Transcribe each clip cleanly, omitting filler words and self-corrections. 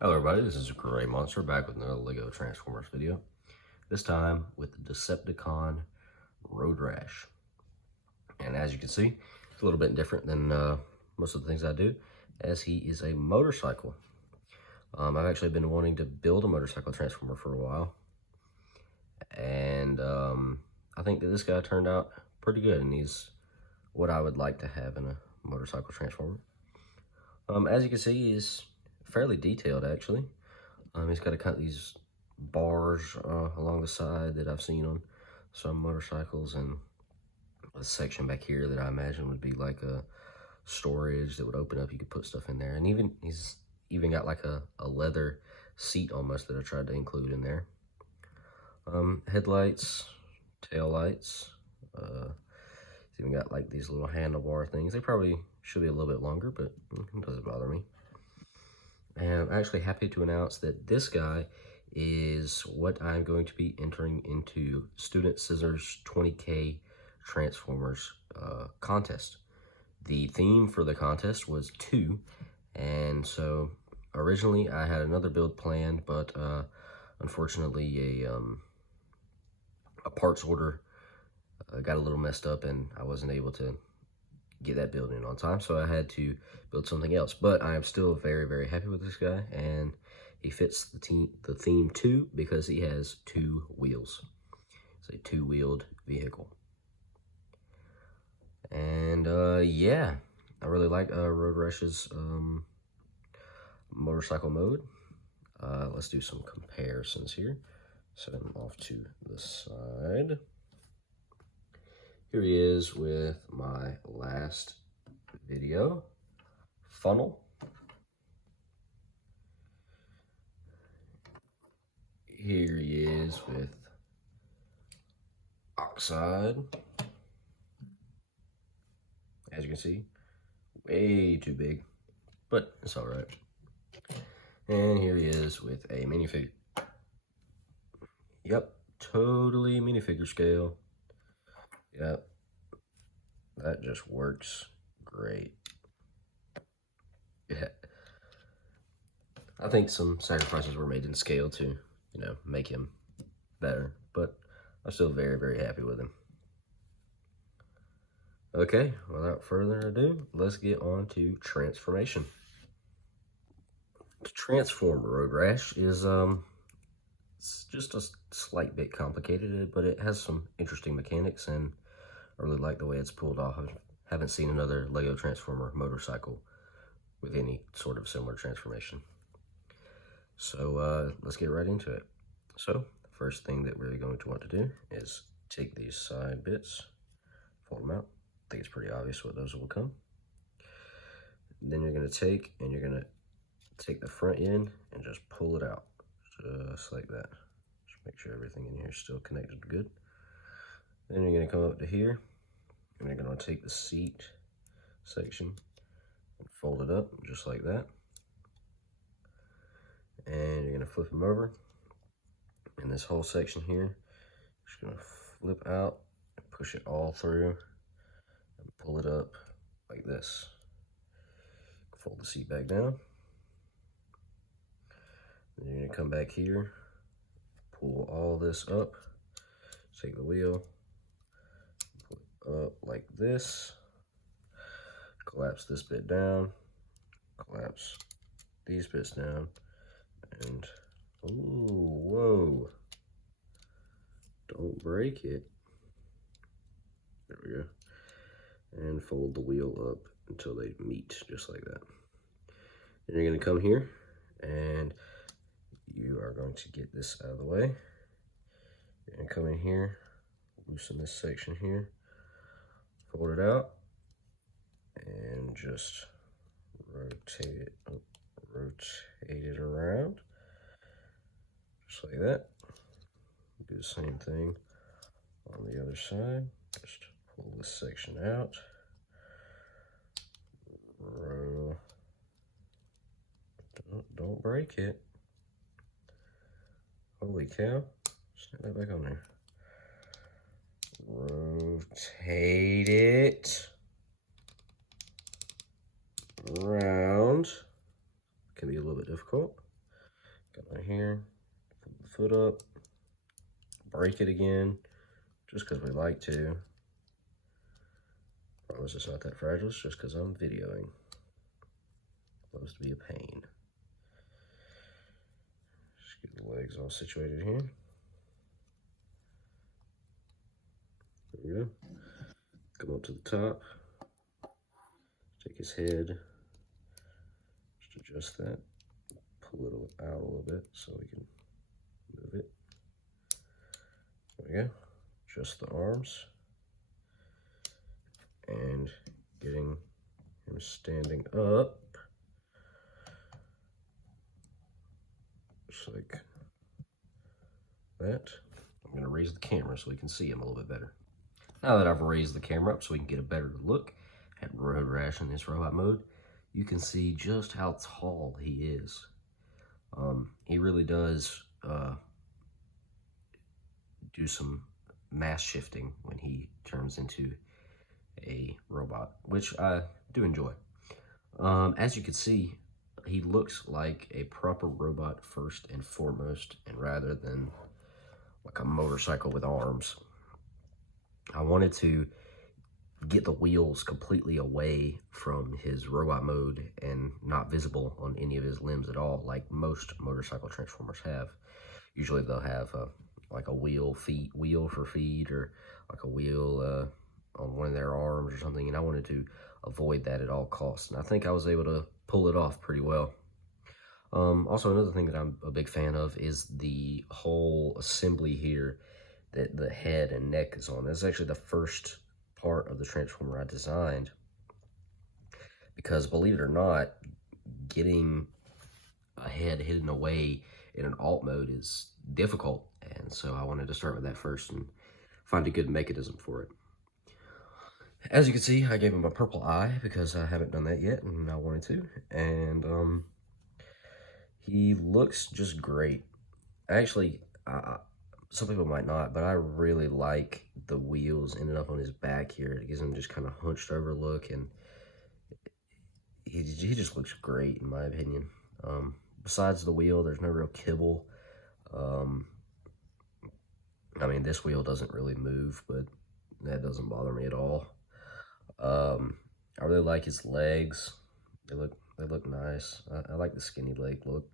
Hello everybody, this is Gray Monster back with another LEGO Transformers video. This time with the Decepticon Road-Rash. And as you can see, it's a little bit different than most of the things I do, as he is a motorcycle. I've actually been wanting to build a motorcycle transformer for a while. And I think that this guy turned out pretty good, and he's what I would like to have in a motorcycle transformer. As you can see, he's fairly detailed actually. He's got these bars along the side that I've seen on some motorcycles, and a section back here that I imagine would be like a storage that would open up. You could put stuff in there, and he's even got like a leather seat almost that I tried to include in there. Headlights, tail lights. He's even got like these little handlebar things. They probably should be a little bit longer, but it doesn't bother me. And I'm actually happy to announce that this guy is what I'm going to be entering into Student Scissors 20K Transformers contest. The theme for the contest was 2, and so originally I had another build planned, but unfortunately a parts order got a little messed up and I wasn't able to get that build in on time, so I had to build something else. But I am still very, very happy with this guy, and he fits the theme 2 because he has 2 wheels. It's a 2-wheeled vehicle. And yeah, I really like Road-Rash's motorcycle mode. Let's do some comparisons here. Set him off to the side. Here he is with my last video. Funnel. Here he is with Oxide. As you can see, way too big, but it's all right. And here he is with a minifigure. Yep, totally minifigure scale. Yep, that just works great. Yeah, I think some sacrifices were made in scale to, make him better, but I'm still very, very happy with him. Okay, without further ado, let's get on to transformation. To transform Road-Rash is it's just a slight bit complicated, but it has some interesting mechanics, and I really like the way it's pulled off. I haven't seen another LEGO Transformer motorcycle with any sort of similar transformation. So let's get right into it. So the first thing that we're going to want to do is take these side bits, fold them out. I think it's pretty obvious what those will become. Then you're going to take the front end and just pull it out, just like that. Just make sure everything in here is still connected good. Then you're going to come up to here, and you're going to take the seat section and fold it up just like that. And you're going to flip them over. And this whole section here, just going to flip out and push it all through and pull it up like this. Fold the seat back down. Then you're going to come back here, pull all this up, take the wheel, pull it up like this, collapse this bit down, collapse these bits down, and ooh, whoa, don't break it. There we go. And fold the wheel up until they meet, just like that. Then you're going to come here, and you are going to get this out of the way. You're going to come in here, loosen this section here, fold it out, and just rotate it around, just like that. Do the same thing on the other side. Just pull this section out, don't break it. Holy cow, snap that back on there. Rotate it around. Can be a little bit difficult. Go right here, flip the foot up, break it again, just because we like to. Promise it's not that fragile, it's just because I'm videoing. Loves to be a pain. Just get the legs all situated here. There we go. Come up to the top. Take his head. Just adjust that. Pull it out a little bit so we can move it. There we go. Adjust the arms. And getting him standing up. Just like that. I'm going to raise the camera so we can see him a little bit better. Now that I've raised the camera up so we can get a better look at Road-Rash in this robot mode, you can see just how tall he is. He really does do some mass shifting when he turns into a robot, which I do enjoy. As you can see, he looks like a proper robot first and foremost, and rather than like a motorcycle with arms. I wanted to get the wheels completely away from his robot mode and not visible on any of his limbs at all, like most motorcycle transformers have. Usually they'll have like a wheel for feet, or like a wheel on one of their arms or something, and I wanted to avoid that at all costs, and I think I was able to pull it off pretty well. Also, another thing that I'm a big fan of is the whole assembly here that the head and neck is on. That's actually the first part of the Transformer I designed, because believe it or not, getting a head hidden away in an alt mode is difficult, and so I wanted to start with that first and find a good mechanism for it. As you can see, I gave him a purple eye because I haven't done that yet and I wanted to, and he looks just great. Actually, some people might not, but I really like the wheels ending up on his back here. It gives him just kind of hunched over look, and he just looks great in my opinion. Besides the wheel, there's no real kibble. I mean, this wheel doesn't really move, but that doesn't bother me at all. I really like his legs. They look nice. I like the skinny leg look.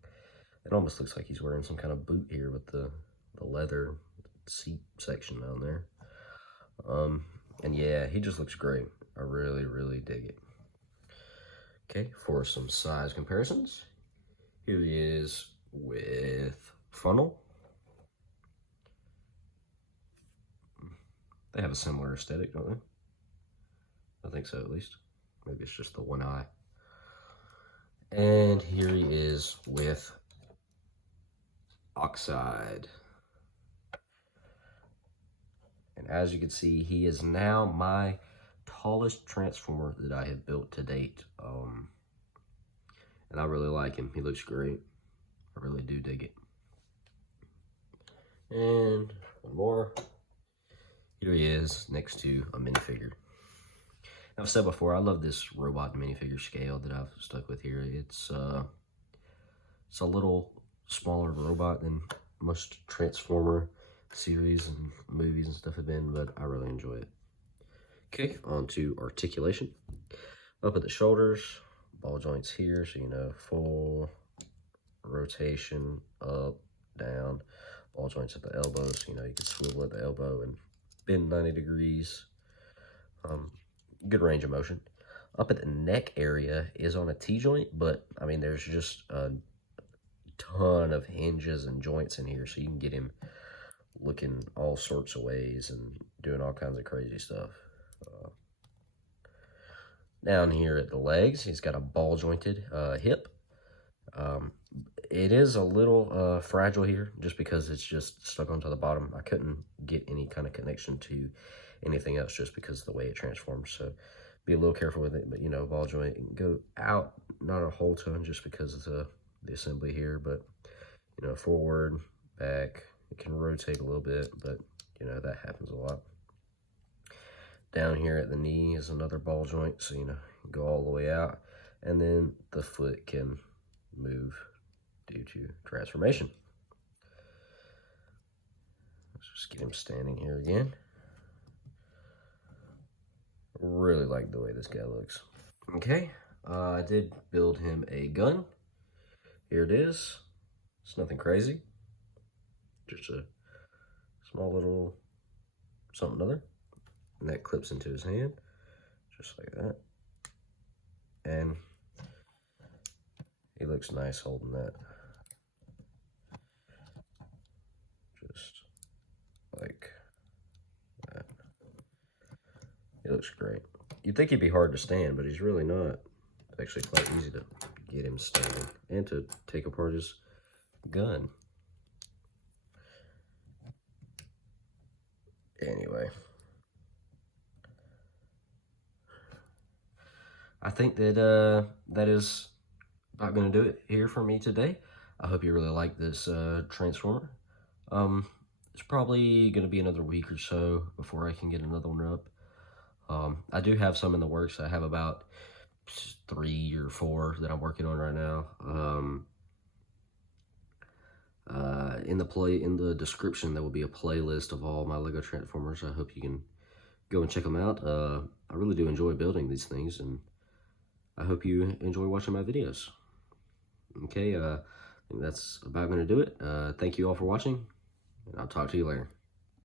It almost looks like he's wearing some kind of boot here with the leather seat section down there. And yeah, he just looks great. I really dig it. Okay, for some size comparisons, here he is with Funnel. They have a similar aesthetic, don't they? I think so, at least. Maybe it's just the one eye. And here he is with Oxide. And as you can see, he is now my tallest Transformer that I have built to date. And I really like him. He looks great. I really do dig it. And one more. Here he is next to a minifigure. I've said before, I love this robot minifigure scale that I've stuck with here. It's a little smaller robot than most Transformer series and movies and stuff have been, but I really enjoy it. Okay, on to articulation. Up at the shoulders, ball joints here, so you know, full rotation, up, down. Ball joints at the elbows, so you know, you can swivel at the elbow and bend 90 degrees. Good range of motion. Up at the neck area is on a T-joint, but I mean, there's just a ton of hinges and joints in here, so you can get him looking all sorts of ways and doing all kinds of crazy stuff. Down here at the legs, he's got a ball jointed hip. It is a little fragile here just because it's just stuck onto the bottom. I couldn't get any kind of connection to anything else just because of the way it transforms, so be a little careful with it. But you know, ball joint, it can go out, not a whole ton just because of the assembly here, but you know, forward, back, it can rotate a little bit, but you know, that happens a lot. Down here at the knee is another ball joint, so you know, go all the way out, and then the foot can move, do due to transformation. Let's just get him standing here again. Really like the way this guy looks. Okay, I did build him a gun. Here it is. It's nothing crazy. Just a small little something other. And that clips into his hand, just like that. And he looks nice holding that. Just like that. He looks great. You'd think he'd be hard to stand, but he's really not. It's actually quite easy to get him standing and to take apart his gun. Anyway, I think that that is about going to do it here for me today. I hope you really like this Transformer. It's probably going to be another week or so before I can get another one up. I do have some in the works. I have about 3 or 4 that I'm working on right now. In the description, there will be a playlist of all my Lego Transformers. I hope you can go and check them out. I really do enjoy building these things, and I hope you enjoy watching my videos. Okay, I think that's about going to do it. Thank you all for watching, and I'll talk to you later.